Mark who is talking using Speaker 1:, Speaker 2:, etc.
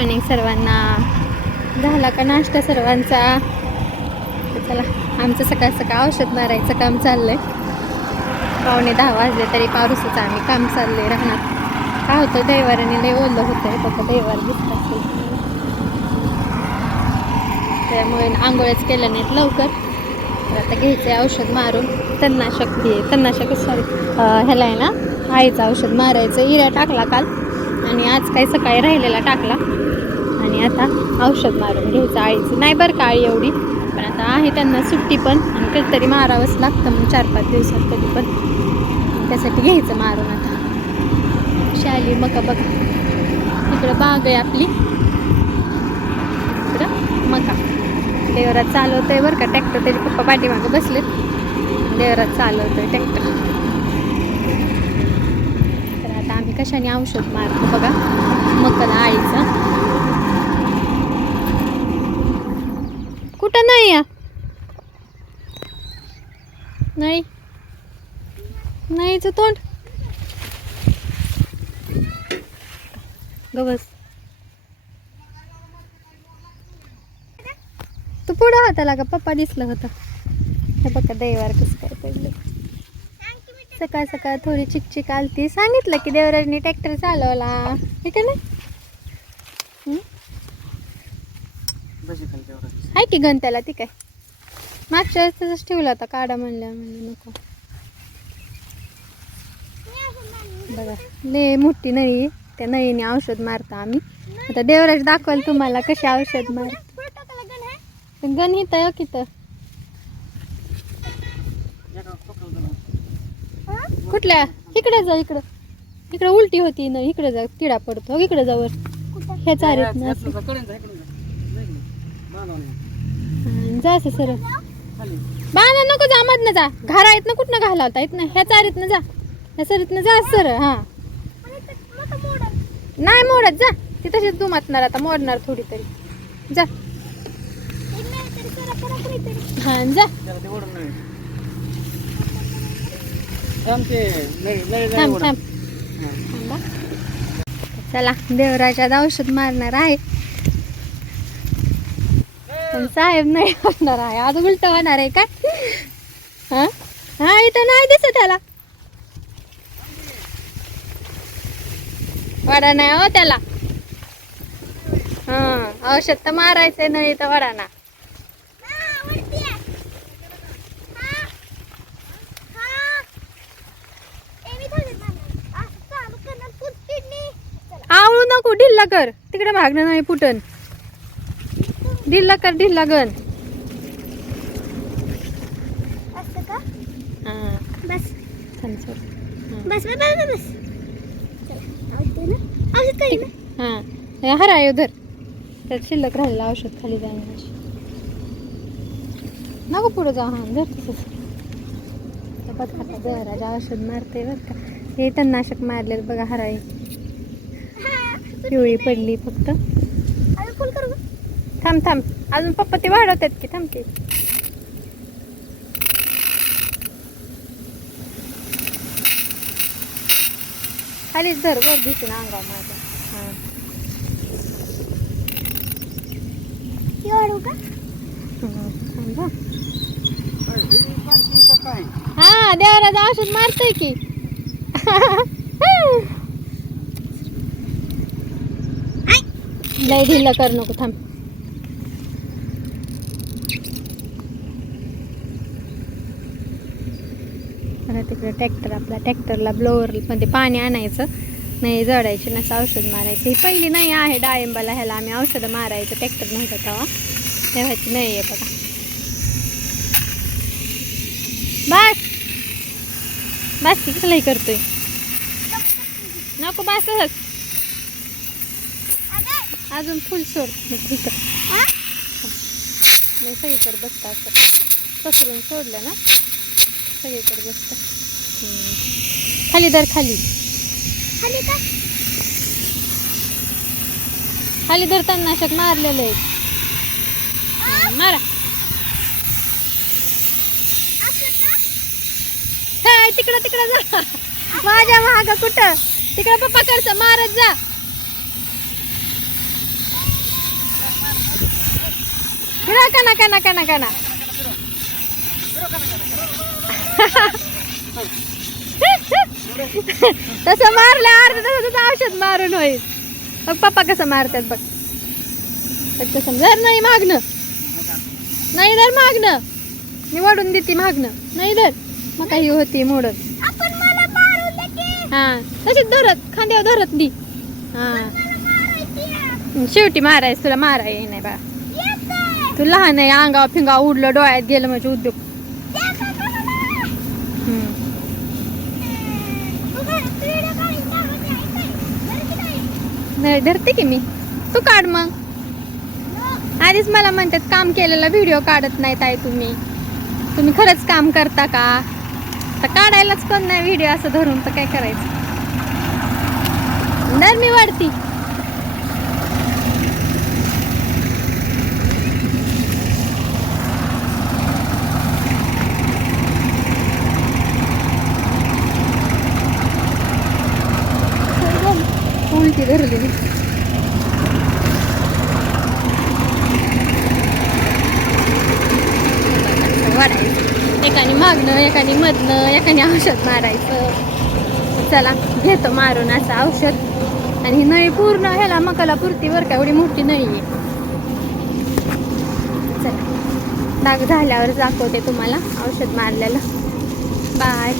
Speaker 1: Morning सर्वांना. झाला का नाश्ता सर्वांचा? चला आमचं सकाळ सकाळ औषध मारायचं काम चाललंय. पावणे दहा वाजले तरी पारुसाचं आम्ही काम चाललंय राहणार. काय होतं दैवाराने लय ओलं होतं बघा दैवार दिसतात त्यामुळे आंघोळच केलं नाहीत लवकर. तर आता घ्यायचं आहे औषध मारून. तन्नाशक घे तन्नाशक सॉरी ह्याला आहे ना आईचं औषध मारायचं. इऱ्या टाकला काल. आणि आज काय सकाळी राहिलेला टाकला. आणि आता औषध मारून घ्यायचं आईचं नाही बरं का आई एवढी पण आता आहे त्यांना सुट्टी पण आणि कधीतरी मारावंच लागतं मग चार पाच दिवसात कधी पण. त्यासाठी घ्यायचं मारून आता. शाली मका बघा. इकडं बाग आहे आपली. इकडं मका. देवरात चालवतोय बरं का ट्रॅक्टर त्याचे पप्पा पाठीमागं बसलेत. देवरात चालवतोय ट्रॅक्टर तर आता आम्ही कशाने औषध मारतो बघा. मकाला आईचं. कुठं नाही या? नाही. नाहीच तोंड. गवस तू पुढं होता लागा पप्पा दिसलं होतं. हे बघा दैवार कसं काय पडलं सकाळ सकाळ थोडी चिकचिक आलती. सांगितलं की देवराजने ट्रॅक्टर चालवला. हे का नाही हं? आहे की गण त्याला ती काय मागच्या वेळेस तसंच ठेवला होता काढा म्हणल्या म्हणलं नको. बघा लय मोठी नळी आहे. त्या नळीने औषध मारतो आम्ही. आता देवराज दाखवाल तुम्हाला कशी औषध मार गण हित कित कुठल्या? इकडे जा इकडं. इकडं उलटी होती ना इकडे जा तिडा पडतो इकडे जावर ह्या चारीत ना असं. हं, जा असं सर बांधा नको जा मधनं जा. घरा येत ना कुठनं घाला होता येत ना ह्या चारीत ना जा. ह्या सरीत ना जा सर हा. नाही मोडत जा. ती तशीच दुमातणार आता मोडणार थोडी तरी. जा. हा जा. थांब थांब थांबा. चला देवराजात औषध मारणार आहे. पण साहेब नाही होणार आहे. आज उलट होणार आहे काय हा? हा इथं नाही दिसत त्याला. वडा नाही हो त्याला. हा औषध तर मारायचंय नाही तर वडा ना आवळू नको ढिल्ला कर. तिकडे भागणं नाही फुटन. ढिल्ला कर ढिल्ला गण. हा. हा. हे. हरा आहे उधर तर शिल्लक औषध खाली जाणार नको पुढे जा हा जर तसंच. तर बघ आता जरा औषध मारते बरं का. हे तणनाशक मारले बघा हराळी पिवळी पडली फक्त? थांब थांब. अजून पप्पा ते वाढवतात की थांब की. खालीच धर वर दिसून अंगा माझ्या. हां. हं. हा. देवराज औषध मारतय की. लय ढिल्ला कर नको थांब. बघा तिकडे ट्रॅक्टर आपला ट्रॅक्टरला ब्लोअरमध्ये पाणी आणायचं नाही जडायची नसं औषध मारायचं. ही पहिली नाही आहे डाळिंबाला ह्याला आम्ही औषधं मारायचं ट्रॅक्टर नव्हतं तेव्हा. तेव्हाची नाही आहे बघा. बस! बस की कसलाही करतोय. नको बस तसंच अजून फुल सोड मग इकडं.
Speaker 2: हा?
Speaker 1: मग सगळीकडे बसतं असं. पसरून सोडलं ना सगळीकडे बसतं. खाली दर खाली.
Speaker 2: खाली का?
Speaker 1: खाली धर तणनाशक मारलेलं आहे. मारा. तिकडं तिकडं जा. माझ्या महाग कुठं? तिकडं पप्पा करचं मारत जा. फिरा काना काना काना काना तसं मारलं अर्ध तसं औषध मारून होईल. बघ पप्पा कसं मारतात बघ. कसं जर नाही मागणं नाही दर मागणं मी वडून देते मागणं. नाही दर मग काही होती मोडत.
Speaker 2: की.
Speaker 1: हा तशीच धरत खांद्यावर धरत दी हा. शेवटी मारायचं तुला माराय नाही बा. तू लहान आहे अंगाव फिंगा उडलं डोळ्यात गेलं म्हणजे उद्योग.
Speaker 2: नाही?
Speaker 1: धरते की मी. तू काढ मग. आधीच मला म्हणतात काम केलेला व्हिडिओ काढत नाही ताई तुम्ही. तुम्ही खरंच काम करता का? तर काढायलाच पण नाही व्हिडिओ असं धरून तर काय करायचं? दर मी वाढती. उलटी धरली. मी एकाने मागणं एकाने मधनं एकाने औषध मारायचं. चला घेतो मारून असं औषध. आणि ही नळी पूर्ण ह्याला मकाला पुरती वर का एवढी मोठी नळी आहे. चला. डाग झाल्यावर दाखवते तुम्हाला औषध मारलेलं. बाय